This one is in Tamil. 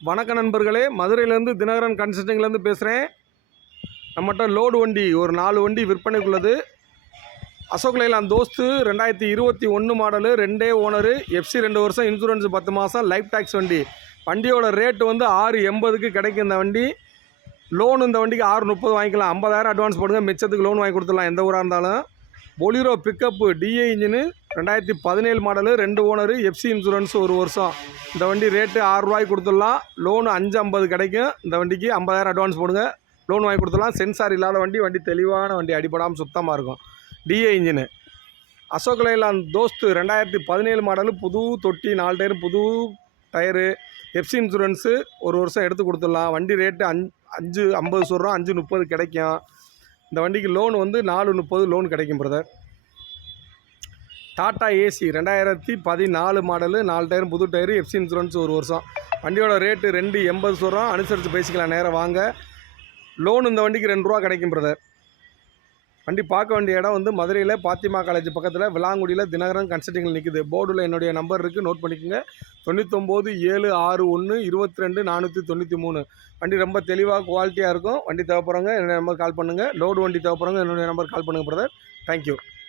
வணக்க நண்பர்களே, மதுரையிலேருந்து தினகரன் கன்சல்டிங்லேருந்து பேசுகிறேன். நம்மகிட்ட லோடு வண்டி ஒரு 4 வண்டி விற்பனைக்குள்ளது. Ashok Leyland தோஸ்து 2021 model, 2 owner, FC 2 வருஷம், இன்சூரன்ஸ் 10 மாதம், லைஃப் டேக்ஸ் வண்டி. வண்டியோட ரேட்டு வந்து 680க்கு கிடைக்கும். இந்த வண்டி லோன் இந்த வண்டிக்கு 630 வாங்கிக்கலாம். 50,000 அட்வான்ஸ் போடுங்க, மிச்சத்துக்கு லோன் வாங்கி கொடுத்துடலாம் எந்த ஊராக இருந்தாலும். Bolero pickup DA engine, 2017 model, 2 owner, FC insurance 1 வருஷம். இந்த வண்டி ரேட்டு 6 ரூபாய்க்கு கொடுத்துடலாம். லோனு 550 கிடைக்கும். இந்த வண்டிக்கு 50,000 அட்வான்ஸ் போடுங்க, லோன் வாங்கி கொடுத்துடலாம். சென்சார் இல்லாத வண்டி, வண்டி தெளிவான வண்டி, அடிப்படாமல் சுத்தமாக இருக்கும். DA engine. Ashok Leyland தோஸ்து 2017 model, புது தொட்டி, 4 டயரு, புது டயரு, எஃப்சி இன்சூரன்ஸு 1 வருஷம் எடுத்து கொடுத்துடலாம். வண்டி ரேட்டு 550 சொல்கிறோம், 530 கிடைக்கும். இந்த வண்டிக்கு லோன் வந்து 430 லோன் கிடைக்கும் பிரதர். டாட்டா ஏசி 2014 மாடலு, 4 டயரும் புது டயரு, எஃப்சி இன்சூரன்ஸ் 1 வருஷம். வண்டியோட ரேட்டு 280 சொல்கிறோம், அனுசரித்து பேசிக்கலாம், நேரம் வாங்க. லோன் இந்த வண்டிக்கு 2 ரூபா கிடைக்கும் பிரதர். வண்டி பார்க்க வேண்டிய இடம் வந்து மதுரையில் பாத்திமா காலேஜ் பக்கத்தில் விளாங்குடியில் தினகரன் கன்சல்டிங்கில் நிற்குது. போர்டில் என்னுடைய நம்பர் இருக்குது, நோட் பண்ணிக்கோங்க. 9976122493. வண்டி ரொம்ப தெளிவாக குவாலிட்டியாக இருக்கும். வண்டி தேவைப்படுறவங்க என்னுடைய நம்பர் கால் பண்ணுங்கள். லோடு வண்டி தேவைப்படுறவங்க என்னுடைய நம்பர் கால் பண்ணுங்கள் பிரதர். தேங்க்யூ.